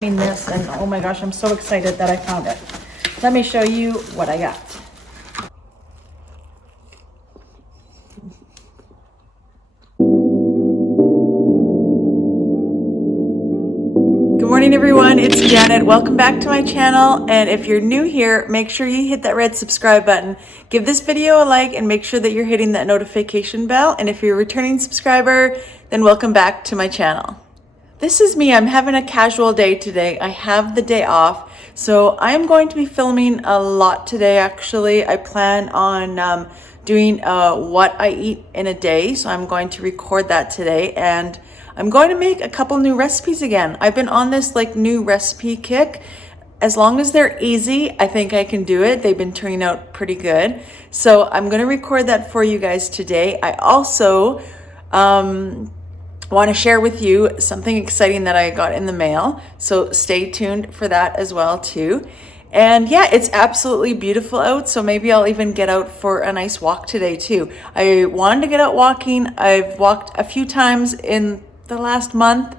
This, and oh my gosh, I'm so excited that I found it. Let me show you what I got. Good morning everyone, it's Janet. Welcome back to my channel, and if you're new here, make sure you hit that red subscribe button. Give this video a like and make sure that you're hitting that notification bell, and if you're a returning subscriber, then welcome back to my channel. This is me. I'm having a casual day today. I have the day off, so I'm going to be filming a lot today. Actually, I plan on doing what I eat in a day, so I'm going to record that today, and I'm going to make a couple new recipes again. I've been on this new recipe kick. As long as they're easy, I think I can do it. They've been turning out pretty good, so I'm going to record that for you guys today. I also want to share with you something exciting that I got in the mail, so stay tuned for that as well too. And yeah, it's absolutely beautiful out, so maybe I'll even get out for a nice walk today too. I wanted to get out walking. I've walked a few times in the last month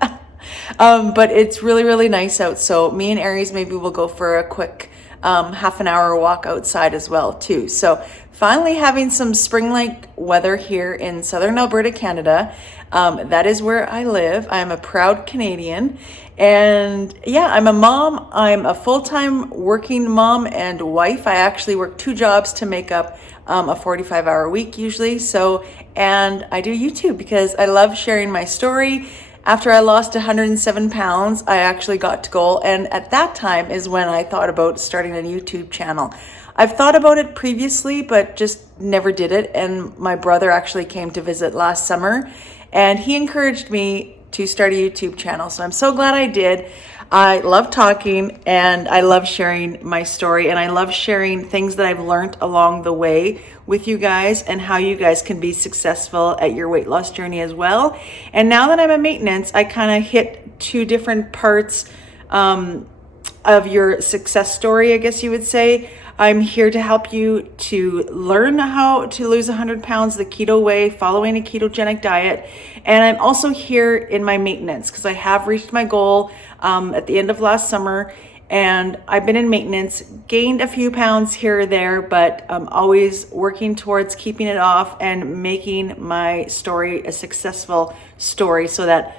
but it's really nice out, so me and Aries maybe we'll go for a quick half an hour walk outside as well too. So finally having some spring-like weather here in southern Alberta, Canada. That is where I live. I'm a proud Canadian, and yeah, I'm a mom. I'm a full-time working mom and wife. I actually work 2 jobs to make up a 45-hour week usually. So, and I do YouTube because I love sharing my story. After I lost 107 pounds, I actually got to goal, and at that time is when I thought about starting a YouTube channel. I've thought about it previously, but just never did it, and my brother actually came to visit last summer, and he encouraged me to start a YouTube channel, so I'm so glad I did. I love talking, and I love sharing my story, and I love sharing things that I've learned along the way with you guys and how you guys can be successful at your weight loss journey as well. And now that I'm at maintenance, I kind of hit 2 different parts of your success story, I guess you would say. I'm here to help you to learn how to lose 100 pounds the keto way, following a ketogenic diet. And I'm also here in my maintenance because I have reached my goal at the end of last summer. And I've been in maintenance, gained a few pounds here or there, but I'm always working towards keeping it off and making my story a successful story so that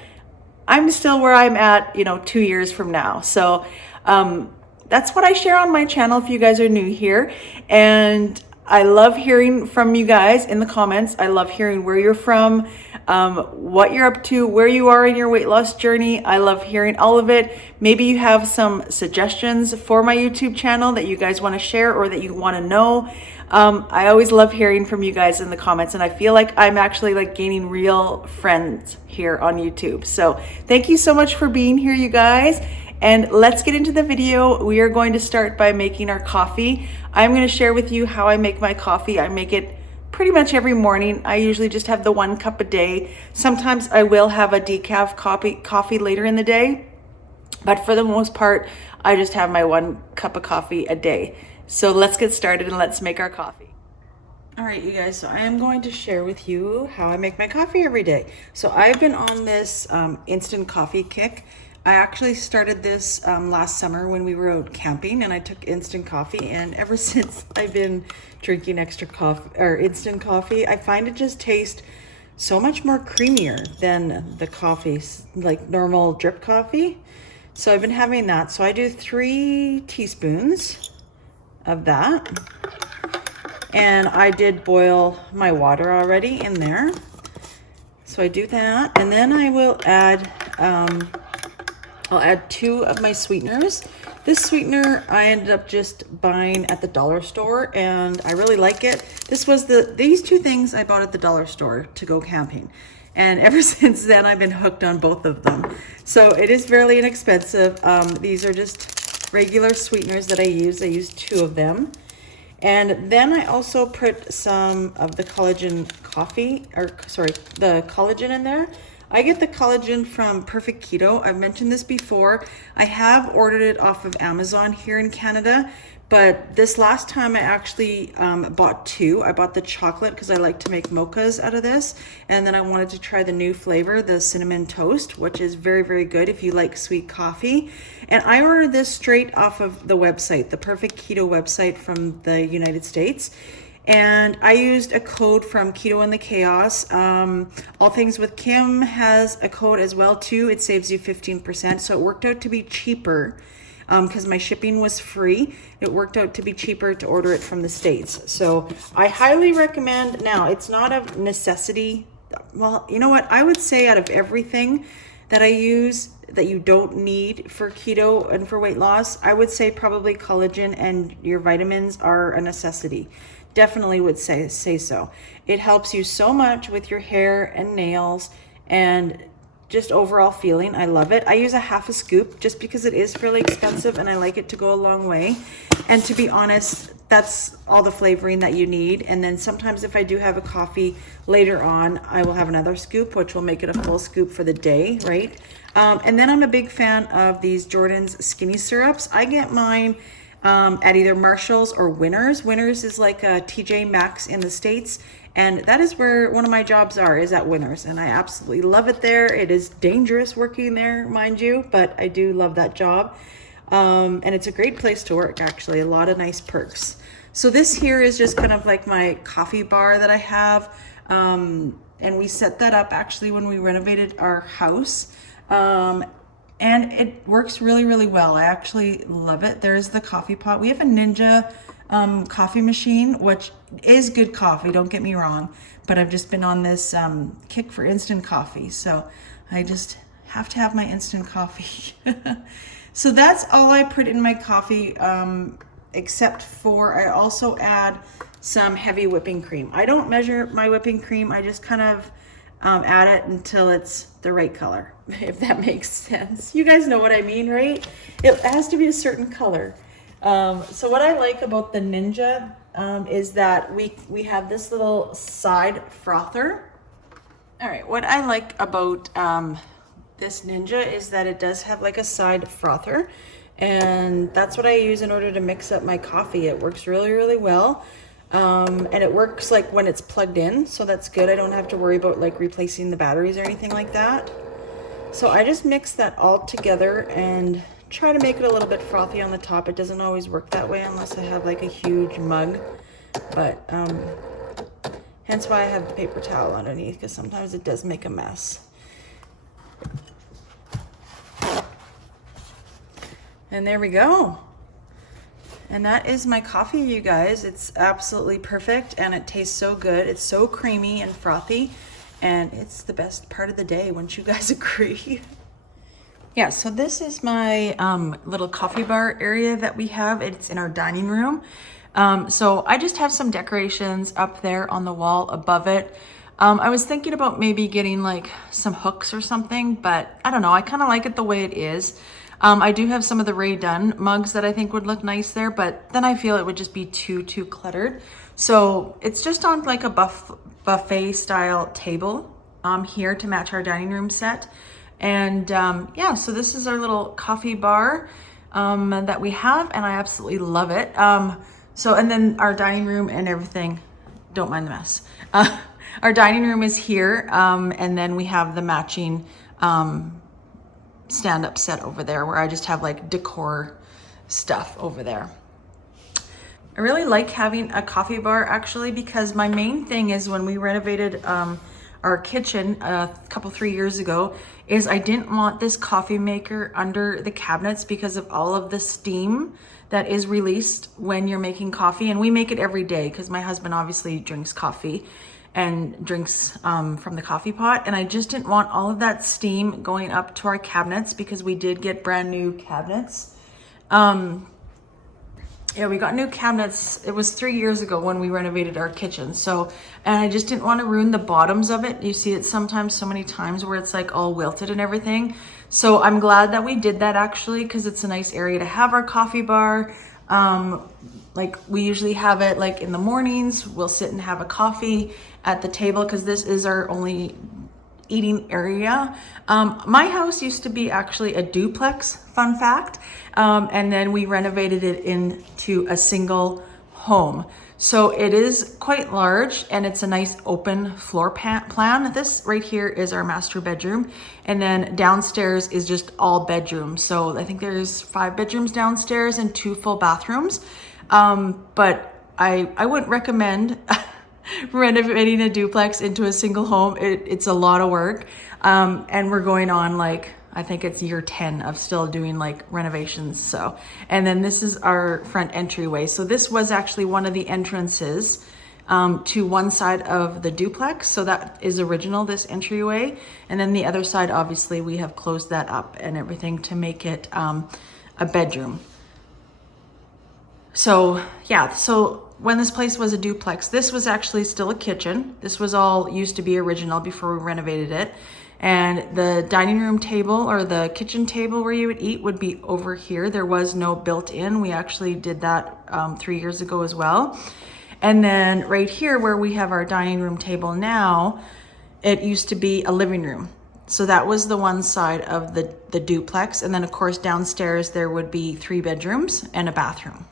I'm still where I'm at, 2 years from now. So that's what I share on my channel if you guys are new here. And I love hearing from you guys in the comments. I love hearing where you're from, what you're up to, where you are in your weight loss journey. I love hearing all of it. Maybe you have some suggestions for my YouTube channel that you guys want to share or that you want to know. I always love hearing from you guys in the comments, and I feel like I'm actually gaining real friends here on YouTube. So thank you so much for being here, you guys. And let's get into the video. We are going to start by making our coffee. I'm going to share with you how I make my coffee. I make it pretty much every morning. I usually just have the 1 cup a day. Sometimes I will have a decaf coffee later in the day, but for the most part, I just have my 1 cup of coffee a day. So let's get started and let's make our coffee. All right, you guys, so I am going to share with you how I make my coffee every day. So I've been on this instant coffee kick. I actually started this last summer when we were out camping, and I took instant coffee, and ever since I've been drinking extra coffee or instant coffee. I find it just tastes so much more creamier than the coffee, like normal drip coffee. So I've been having that. So I do 3 teaspoons of that, and I did boil my water already in there. So I do that, and then I will add I'll add 2 of my sweeteners. This sweetener I ended up just buying at the dollar store, and I really like it. These 2 things I bought at the dollar store to go camping, and ever since then I've been hooked on both of them. So it is fairly inexpensive. These are just regular sweeteners that I use. I use 2 of them. And then I also put some of the collagen in there. I get the collagen from Perfect Keto. I've mentioned this before. I have ordered it off of Amazon here in Canada, but this last time I actually bought two. I bought the chocolate because I like to make mochas out of this, and then I wanted to try the new flavor, the cinnamon toast, which is very, very good if you like sweet coffee. And I ordered this straight off of the website, the Perfect Keto website from the United States. And I used a code from Keto and the Chaos. All Things with Kim has a code as well too. It saves you 15%. So it worked out to be cheaper because my shipping was free. It worked out to be cheaper to order it from the States. So I highly recommend. Now, it's not a necessity. Well, you know what? I would say out of everything that I use that you don't need for keto and for weight loss, I would say probably collagen and your vitamins are a necessity. Definitely would say so. It helps you so much with your hair and nails and just overall feeling. I love it. I use a half a scoop just because it is fairly expensive and I like it to go a long way. And to be honest, that's all the flavoring that you need. And then sometimes if I do have a coffee later on, I will have another scoop, which will make it a full scoop for the day, right? And then I'm a big fan of these Jordan's skinny syrups. I get mine at either Marshall's or Winners. Winners is like a TJ Maxx in the States. And that is where one of my jobs is at Winners. And I absolutely love it there. It is dangerous working there, mind you, but I do love that job. And it's a great place to work, actually. A lot of nice perks. So this here is just kind of like my coffee bar that I have. And we set that up actually when we renovated our house. And it works really, really well. I actually love it. There's the coffee pot. We have a Ninja coffee machine, which is good coffee, don't get me wrong. But I've just been on this kick for instant coffee. So I just have to have my instant coffee. So that's all I put in my coffee, except for I also add some heavy whipping cream. I don't measure my whipping cream. I just kind of add it until it's the right color, if that makes sense. You guys know what I mean, right? It has to be a certain color. So what I like about the Ninja is that we have this little side frother. All right, what I like about this Ninja is that it does have like a side frother, and that's what I use in order to mix up my coffee. It works really, really well. And it works like when it's plugged in, so that's good. I don't have to worry about like replacing the batteries or anything like that. So I just mix that all together and try to make it a little bit frothy on the top. It doesn't always work that way unless I have like a huge mug, but hence why I have the paper towel underneath, because sometimes it does make a mess. And there we go. And that is my coffee, you guys. It's absolutely perfect and it tastes so good. It's so creamy and frothy, and it's the best part of the day. Wouldn't you guys agree? Yeah, so this is my little coffee bar area that we have. It's in our dining room. So I just have some decorations up there on the wall above it. I was thinking about maybe getting like some hooks or something, but I don't know. I kind of like it the way it is. I do have some of the Ray Dunn mugs that I think would look nice there, but then I feel it would just be too cluttered. So it's just on like a buffet style table here to match our dining room set. And yeah, so this is our little coffee bar that we have, and I absolutely love it. So, and then our dining room and everything, don't mind the mess. Our dining room is here, and then we have the matching stand-up set over there where I just have like decor stuff over there. I really like having a coffee bar actually, because my main thing is when we renovated our kitchen a couple 3 years ago, is I didn't want this coffee maker under the cabinets because of all of the steam that is released when you're making coffee. And we make it every day because my husband obviously drinks coffee and drinks from the coffee pot. And I just didn't want all of that steam going up to our cabinets, because we did get brand new cabinets. Yeah, we got new cabinets. It was 3 years ago when we renovated our kitchen. So, and I just didn't want to ruin the bottoms of it. You see it sometimes so many times where it's like all wilted and everything. So I'm glad that we did that actually, because it's a nice area to have our coffee bar. Like we usually have it like in the mornings, we'll sit and have a coffee at the table, because this is our only eating area. My house used to be actually a duplex, fun fact, and then we renovated it into a single home. So it is quite large and it's a nice open floor plan. This right here is our master bedroom, and then downstairs is just all bedrooms. So I think there's 5 bedrooms downstairs and 2 full bathrooms. But I wouldn't recommend renovating a duplex into a single home. It's a lot of work. And we're going on like, I think it's year 10 of still doing like renovations. So, and then this is our front entryway. So this was actually one of the entrances to one side of the duplex. So that is original, this entryway. And then the other side, obviously we have closed that up and everything to make it a bedroom. So yeah, so when this place was a duplex, this was actually still a kitchen. This was all used to be original before we renovated it. And the dining room table or the kitchen table where you would eat would be over here. There was no built-in. We actually did that 3 years ago as well. And then right here where we have our dining room table now, it used to be a living room. So that was the one side of the duplex. And then of course downstairs there would be 3 bedrooms and a bathroom.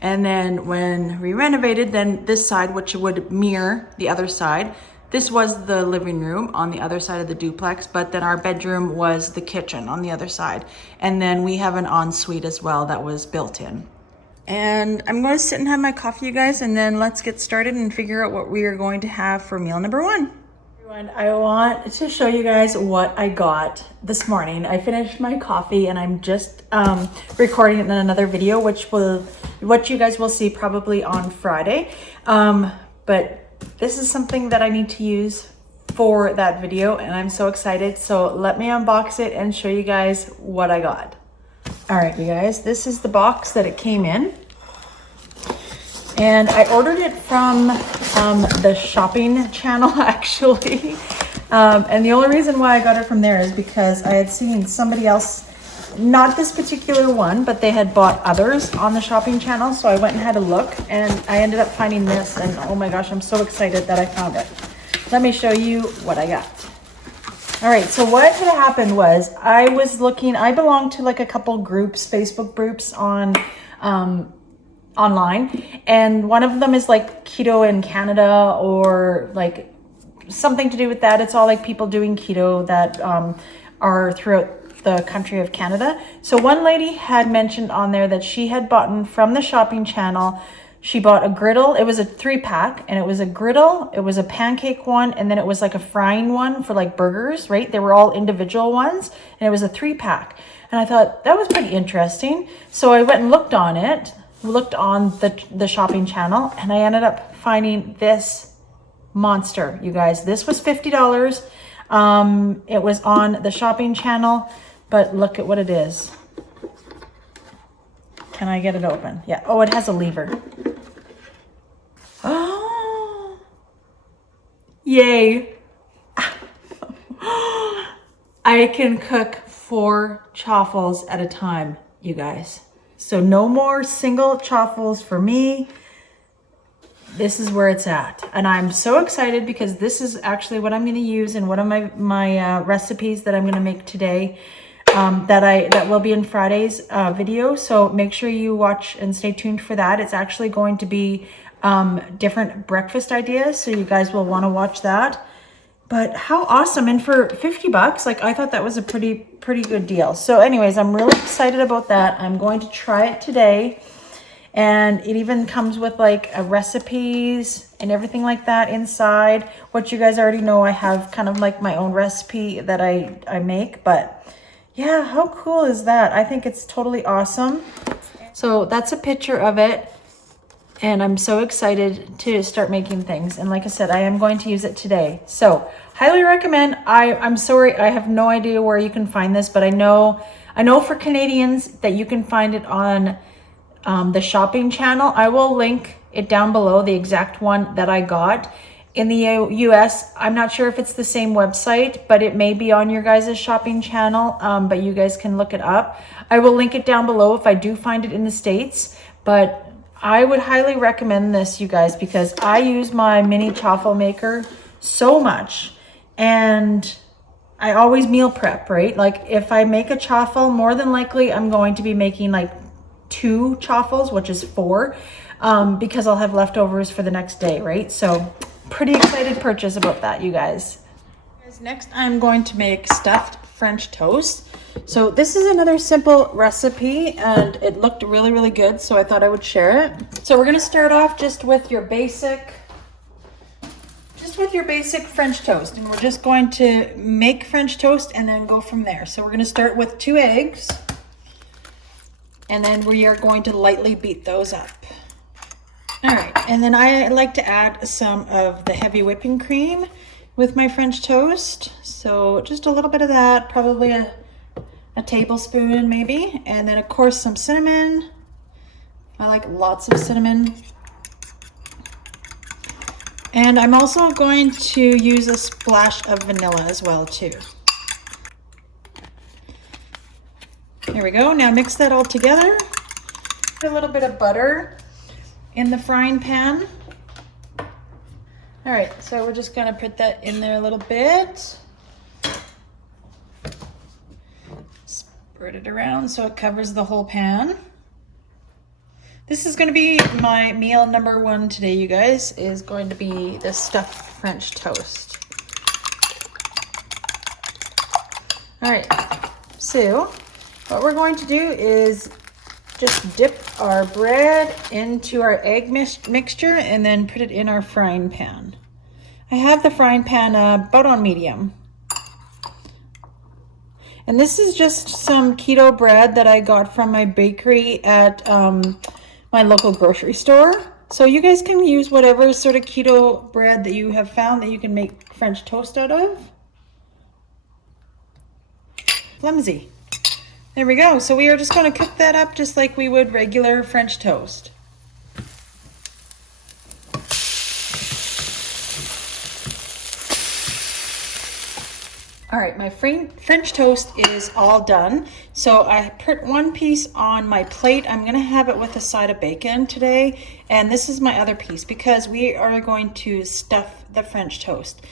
And then when we renovated, then this side, which would mirror the other side, this was the living room on the other side of the duplex, but then our bedroom was the kitchen on the other side. And then we have an ensuite as well that was built in. And I'm going to sit and have my coffee, you guys, and then let's get started and figure out what we are going to have for meal number 1. Everyone, I want to show you guys what I got this morning. I finished my coffee and I'm just recording it in another video, what you guys will see probably on Friday. But this is something that I need to use for that video and I'm so excited. So let me unbox it and show you guys what I got. All right, you guys, this is the box that it came in. And I ordered it from the shopping channel actually. And the only reason why I got it from there is because I had seen somebody else, not this particular one, but they had bought others on the shopping channel. So I went and had a look and I ended up finding this and oh my gosh, I'm so excited that I found it. Let me show you what I got. All right, so what had happened was I was looking, I belong to like a couple groups, Facebook groups on online, and one of them is like Keto in Canada or like something to do with that. It's all like people doing keto that are throughout the country of Canada. So one lady had mentioned on there that she had bought from the shopping channel. She bought a griddle. It was a 3-pack and it was a griddle. It was a pancake one. And then it was like a frying one for like burgers, right? They were all individual ones and it was a 3-pack. And I thought that was pretty interesting. So I went and looked on it, looked on the shopping channel, and I ended up finding this monster, you guys. This was $50. It was on the shopping channel, but look at what it is. Can I get it open? Yeah. Oh, it has a lever. Oh, yay. I can cook 4 chaffles at a time, you guys. So no more single chaffles for me. This is where it's at. And I'm so excited because this is actually what I'm going to use in one of my recipes that I'm going to make today. That will be in Friday's video. So make sure you watch and stay tuned for that. It's actually going to be different breakfast ideas. So you guys will want to watch that. But how awesome. And for $50, like I thought that was a pretty good deal. So anyways, I'm really excited about that. I'm going to try it today. And it even comes with like recipes and everything like that inside. What you guys already know, I have kind of like my own recipe that I make. But yeah, how cool is that? I think it's totally awesome. So that's a picture of it. And I'm so excited to start making things. And like I said, I am going to use it today. So highly recommend. I'm sorry, I have no idea where you can find this, but I know for Canadians that you can find it on the shopping channel. I will link it down below, the exact one that I got. In the US, I'm not sure if it's the same website, but it may be on your guys' shopping channel, but you guys can look it up. I will link it down below if I do find it in the States, but I would highly recommend this, you guys, because I use my mini chaffle maker so much. And I always meal prep, right? Like if I make a chaffle, more than likely I'm going to be making like 2 chaffles, which is 4, because I'll have leftovers for the next day, right? So pretty excited purchase about that, you guys. Next, I'm going to make stuffed French toast. So this is another simple recipe and it looked really, really good. So I thought I would share it. So we're going to start off just with your basic French toast, and we're just going to make French toast and then go from there. So we're going to start with 2 eggs, and then we are going to lightly beat those up. All right, and then I like to add some of the heavy whipping cream with my French toast. So just a little bit of that, probably a tablespoon maybe, and then of course some cinnamon. I like lots of cinnamon. And I'm also going to use a splash of vanilla as well too. There we go. Now mix that all together. Put a little bit of butter in the frying pan. All right, so we're just gonna put that in there a little bit. Spread it around so it covers the whole pan. This is going to be my meal number 1 today, you guys, is going to be the stuffed French toast. All right, so what we're going to do is just dip our bread into our egg mixture and then put it in our frying pan. I have the frying pan about on medium. And this is just some keto bread that I got from my bakery at my local grocery store. So you guys can use whatever sort of keto bread that you have found that you can make French toast out of. Flimsy. There we go. So we are just going to cook that up just like we would regular French toast. All right, my French toast is all done. So I put 1 piece on my plate. I'm gonna have it with a side of bacon today. And this is my other piece because we are going to stuff the French toast.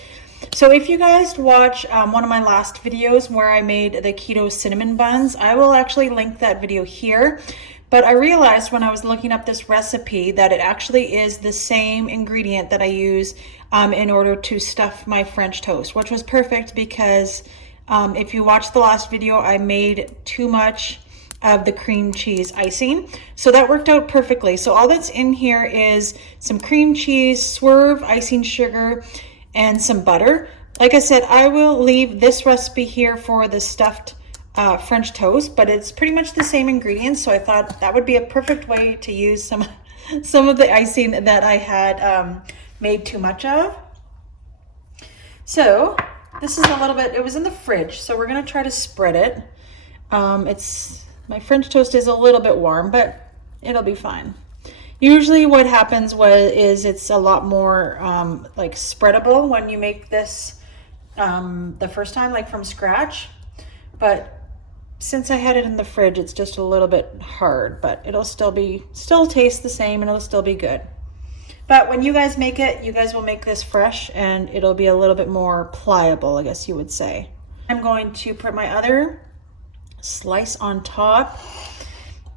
So if you guys watch one of my last videos where I made the keto cinnamon buns, I will actually link that video here. But I realized when I was looking up this recipe that it actually is the same ingredient that I use in order to stuff my French toast, which was perfect because if you watched the last video, I made too much of the cream cheese icing. So that worked out perfectly. So all that's in here is some cream cheese, swerve icing sugar, and some butter. Like I said, I will leave this recipe here for the stuffed French toast, but it's pretty much the same ingredients. So I thought that would be a perfect way to use some of the icing that I had made too much of. So this is a little bit, it was in the fridge, so we're gonna try to spread it. My French toast is a little bit warm, but it'll be fine. Usually what happens is it's a lot more like spreadable when you make this the first time, like from scratch. But since I had it in the fridge, it's just a little bit hard, but it'll still taste the same and it'll still be good. But when you guys make it, you guys will make this fresh and it'll be a little bit more pliable, I guess you would say. I'm going to put my other slice on top.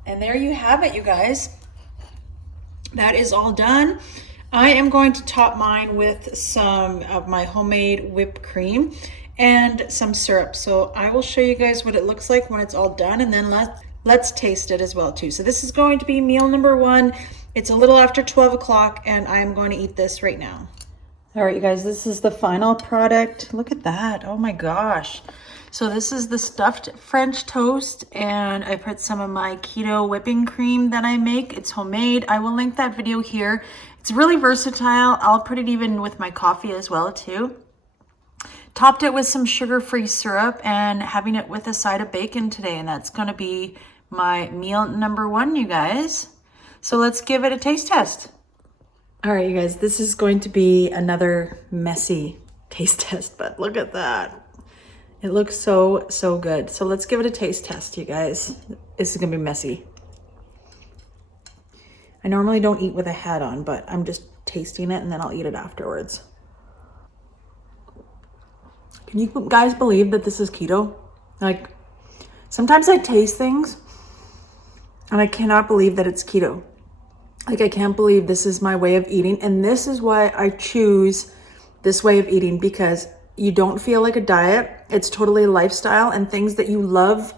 And there you have it, you guys. That is all done. I am going to top mine with some of my homemade whipped cream and some syrup. So I will show you guys what it looks like when it's all done, and then let's taste it as well too. So this is going to be meal number 1. It's a little after 12 o'clock and I am going to eat this right now. All right, you guys, this is the final product. Look at that. Oh my gosh. So this is the stuffed French toast, and I put some of my keto whipping cream that I make. It's homemade. I will link that video here. It's really versatile. I'll put it even with my coffee as well too. Topped it with some sugar-free syrup and having it with a side of bacon today, and that's gonna be my meal number 1, you guys. So let's give it a taste test. All right, you guys, this is going to be another messy taste test, but look at that. It looks so, so good. So let's give it a taste test, you guys. This is gonna be messy. I normally don't eat with a hat on, but I'm just tasting it and then I'll eat it afterwards. Can you guys believe that this is keto? Like, sometimes I taste things and I cannot believe that it's keto. Like, I can't believe this is my way of eating. And this is why I choose this way of eating, because you don't feel like a diet. It's totally a lifestyle, and things that you love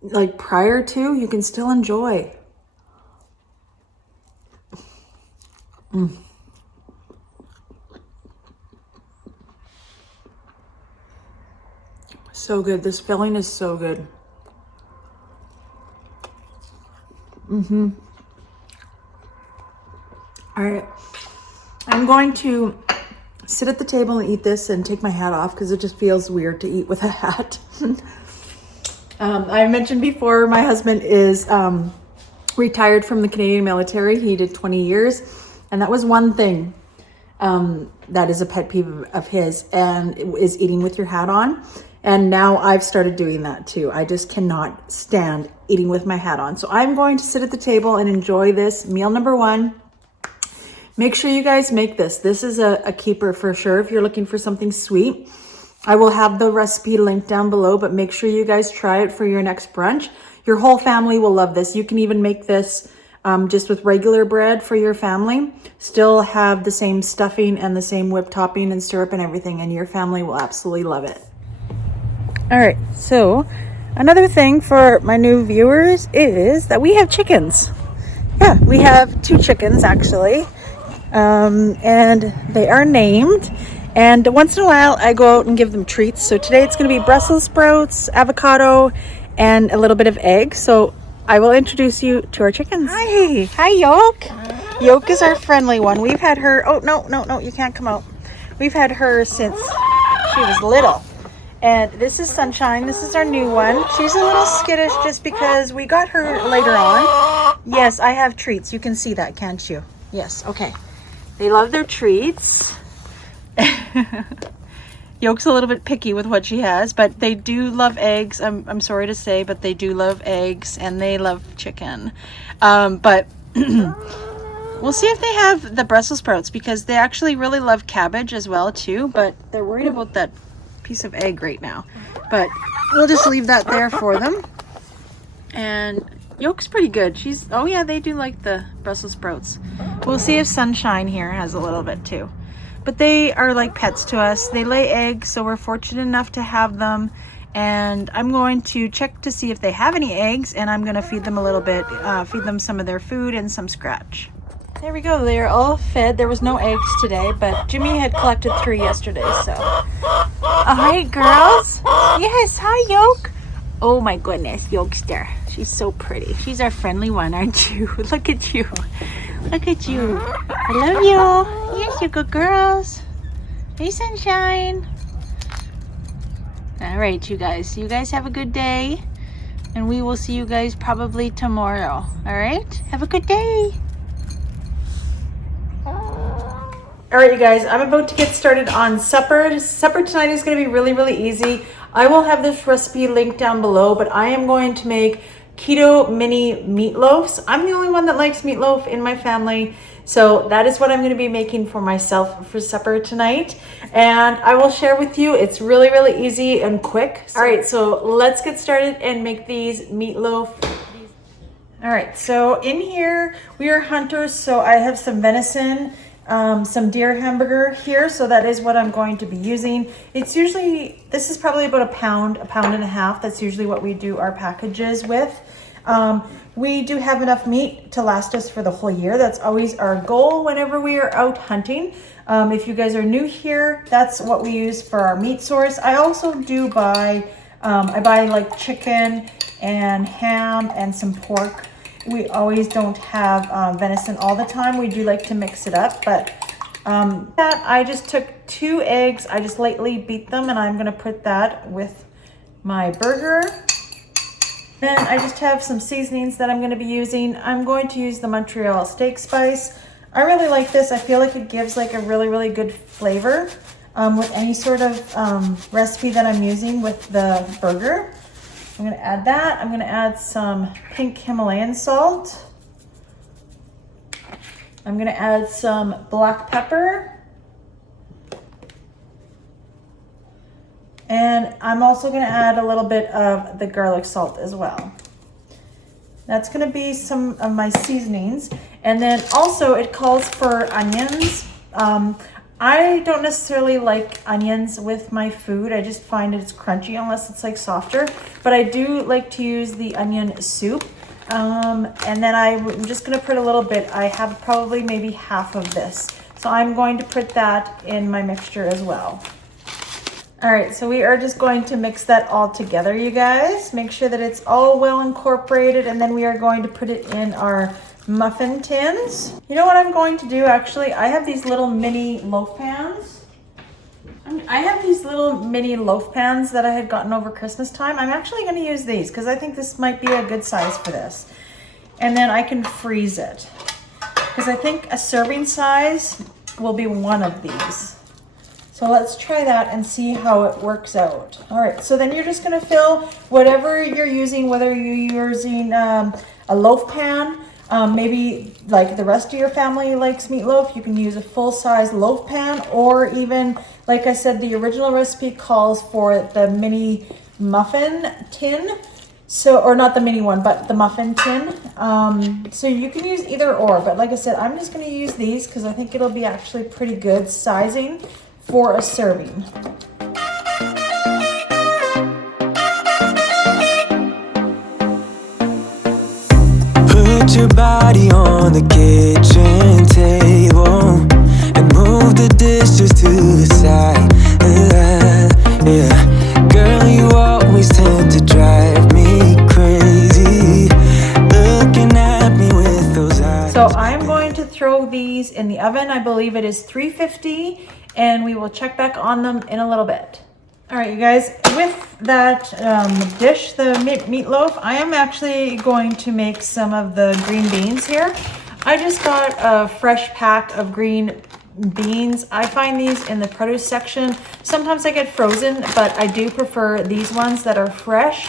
like prior to, you can still enjoy. So good. This filling is so good. All right. I'm going to sit at the table and eat this and take my hat off because it just feels weird to eat with a hat. I mentioned before, my husband is retired from the Canadian military. He did 20 years, and that was one thing that is a pet peeve of his, and it is eating with your hat on. And now I've started doing that too. I just cannot stand eating with my hat on. So I'm going to sit at the table and enjoy this meal number one. Make sure you guys make this. This is a keeper for sure if you're looking for something sweet. I will have the recipe linked down below, but make sure you guys try it for your next brunch. Your whole family will love this. You can even make this just with regular bread for your family. Still have the same stuffing and the same whipped topping and syrup and everything, and your family will absolutely love it. All right, so another thing for my new viewers is that we have chickens. Yeah, we have 2 chickens actually, and they are named. And once in a while, I go out and give them treats. So today it's going to be Brussels sprouts, avocado, and a little bit of egg. So I will introduce you to our chickens. Hi, Yolk. Yolk is our friendly one. We've had her. Oh no, you can't come out. We've had her since she was little. And this is Sunshine. This is our new one. She's a little skittish just because we got her later on. Yes, I have treats. You can see that, can't you? Yes, okay. They love their treats. Yolk's a little bit picky with what she has, but they do love eggs. I'm sorry to say, but they do love eggs and they love chicken. But we'll see if they have the Brussels sprouts, because they actually really love cabbage as well too, but they're worried about that piece of egg right now. But we'll just leave that there for them. And Yolk's pretty good. Oh yeah, they do like the Brussels sprouts. We'll see if Sunshine here has a little bit too. But they are like pets to us. They lay eggs, so we're fortunate enough to have them. And I'm going to check to see if they have any eggs, and I'm going to feed them a little bit, feed them some of their food and some scratch. There we go. They are all fed. There was no eggs today, but Jimmy had collected 3 yesterday, so. Hi, girls. Yes, hi, Yolk. Oh my goodness, Yolkster. She's so pretty. She's our friendly one, aren't you? Look at you. Look at you. I love you. Yes, you good girls. Hey, Sunshine. All right, you guys. You guys have a good day. And we will see you guys probably tomorrow. All right? Have a good day. All right, you guys. I'm about to get started on supper. Supper tonight is going to be really, really easy. I will have this recipe linked down below, but I am going to make keto mini meatloafs. I'm the only one that likes meatloaf in my family, so that is what I'm going to be making for myself for supper tonight, and I will share with you. It's really, really easy and quick. All right, so let's get started and make these meatloaf. All right, so in here we are hunters, so I have some venison, some deer hamburger here, so that is what I'm going to be using. It's usually, this is probably about a pound and a half. That's usually what we do our packages with. We do have enough meat to last us for the whole year. That's always our goal whenever we are out hunting. If you guys are new here, that's what we use for our meat source. I also do buy, I buy like chicken and ham and some pork. We always don't have venison all the time. We do like to mix it up, but that I just took 2 eggs. I just lightly beat them, and I'm gonna put that with my burger. Then I just have some seasonings that I'm gonna be using. I'm going to use the Montreal steak spice. I really like this. I feel like it gives like a really, really good flavor with any sort of recipe that I'm using with the burger. I'm going to add that. I'm going to add some pink Himalayan salt. I'm going to add some black pepper. And I'm also gonna add a little bit of the garlic salt as well. That's gonna be some of my seasonings. And then also it calls for onions. I don't necessarily like onions with my food. I just find it's crunchy unless it's like softer. But I do like to use the onion soup. And then I'm just gonna put a little bit. I have probably maybe half of this. So I'm going to put that in my mixture as well. All right, so we are just going to mix that all together, you guys. Make sure that it's all well incorporated, and then we are going to put it in our muffin tins. You know what I'm going to do, actually? I have these little mini loaf pans. I have these little mini loaf pans that I had gotten over Christmas time. I'm actually going to use these because I think this might be a good size for this. And then I can freeze it because I think a serving size will be one of these. So let's try that and see how it works out. All right, so then you're just gonna fill whatever you're using, whether you're using a loaf pan, maybe like the rest of your family likes meatloaf, you can use a full-size loaf pan, or even, like I said, the original recipe calls for the mini muffin tin. So, or not the mini one, but the muffin tin. So you can use either or, but like I said, I'm just gonna use these because I think it'll be actually pretty good sizing for a serving. Put your body on the kitchen table and move the dishes to the side. Yeah, girl, you always tend to drive me crazy, looking at me with those eyes. So I'm going to throw these in the oven. I believe it is 350, and we will check back on them in a little bit. All right, you guys, with that dish, the meatloaf, I am actually going to make some of the green beans here. I just got a fresh pack of green beans. I find these in the produce section. Sometimes I get frozen, but I do prefer these ones that are fresh.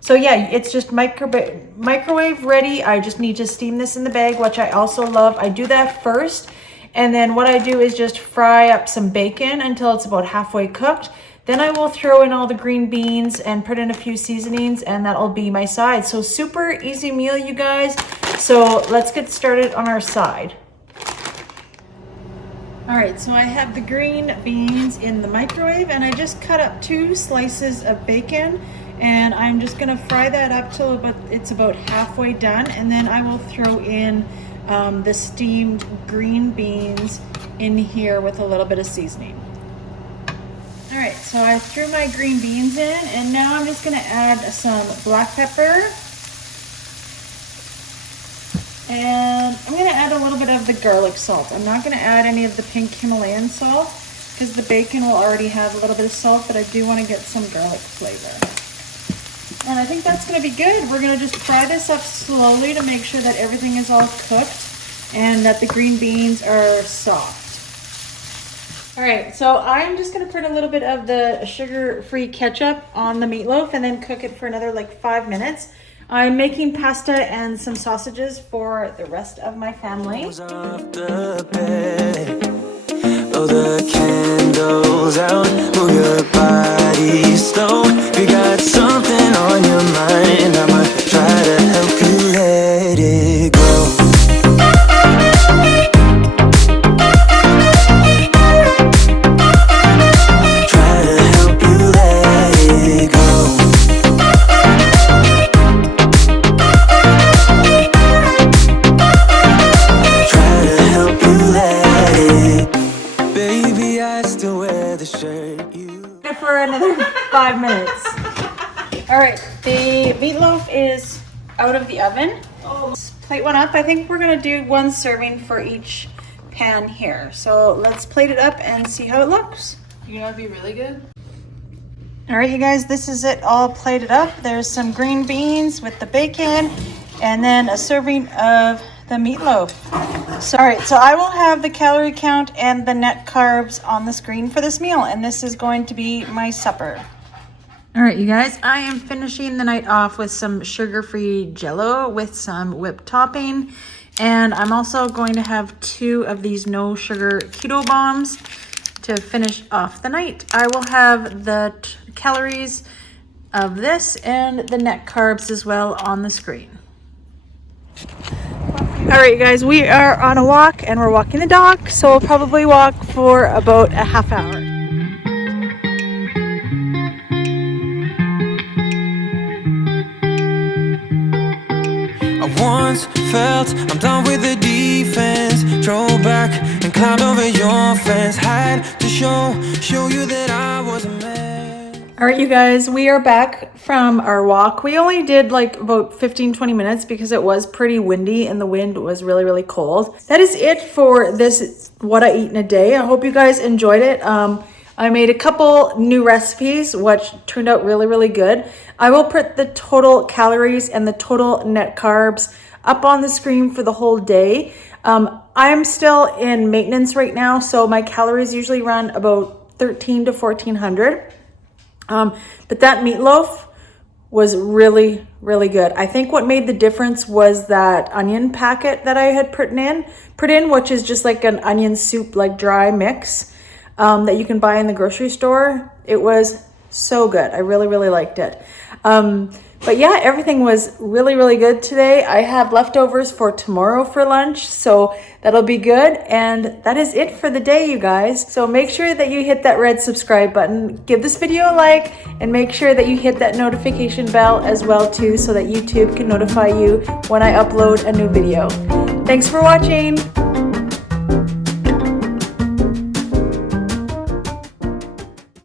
So yeah, it's just microwave ready. I just need to steam this in the bag, which I also love. I do that first. And then what I do is just fry up some bacon until it's about halfway cooked. Then I will throw in all the green beans and put in a few seasonings, and that'll be my side. So super easy meal, you guys. So let's get started on our side. All right, so I have the green beans in the microwave, and I just cut up 2 slices of bacon, and I'm just gonna fry that up till it's about halfway done, and then I will throw in the steamed green beans in here with a little bit of seasoning. All right, so I threw my green beans in, and now I'm just gonna add some black pepper. And I'm gonna add a little bit of the garlic salt. I'm not gonna add any of the pink Himalayan salt because the bacon will already have a little bit of salt, but I do wanna get some garlic flavor. And I think that's gonna be good. We're gonna just fry this up slowly to make sure that everything is all cooked and that the green beans are soft. All right, so I'm just gonna put a little bit of the sugar-free ketchup on the meatloaf and then cook it for another like 5 minutes. I'm making pasta and some sausages for the rest of my family. Off the bed. Oh, the candles out, move your body slow. You got something on your mind, I'ma try to help you let it go. Try to help you let it go. Try to help you let it. Baby, I still wear the shirt you. For another 5 minutes. All right, the meatloaf is out of the oven. Let's plate one up. I think we're gonna do 1 serving for each pan here. So let's plate it up and see how it looks. You know, it'd be really good. All right, you guys, this is it all plated up. There's some green beans with the bacon and then a serving of the meatloaf. So, all right, so I will have the calorie count and the net carbs on the screen for this meal, and this is going to be my supper. All right, you guys, I am finishing the night off with some sugar-free Jell-O with some whipped topping, and I'm also going to have 2 of these no sugar keto bombs. to finish off the night. I will have the calories of this and the net carbs as well on the screen. All right, guys, we are on a walk and we're walking the dog, so we'll probably walk for about a half hour. I once felt I'm done with the defense. Drove back and climbed over your fence. Had to show you that I was a man. All right, you guys, we are back from our walk. We only did like about 15-20 minutes because it was pretty windy and the wind was really, really cold. That is it for this What I Eat in a Day. I hope you guys enjoyed it. I made a couple new recipes, which turned out really, really good. I will put the total calories and the total net carbs up on the screen for the whole day. I'm still in maintenance right now, so my calories usually run about 1,300 to 1,400. But that meatloaf was really, really good. I think what made the difference was that onion packet that I had put in, which is just like an onion soup, like dry mix, that you can buy in the grocery store. It was so good. I really, really liked it. But yeah, everything was really, really good today. I have leftovers for tomorrow for lunch, so that'll be good. And that is it for the day, you guys. So make sure that you hit that red subscribe button, give this video a like, and make sure that you hit that notification bell as well too, so that YouTube can notify you when I upload a new video. Thanks for watching.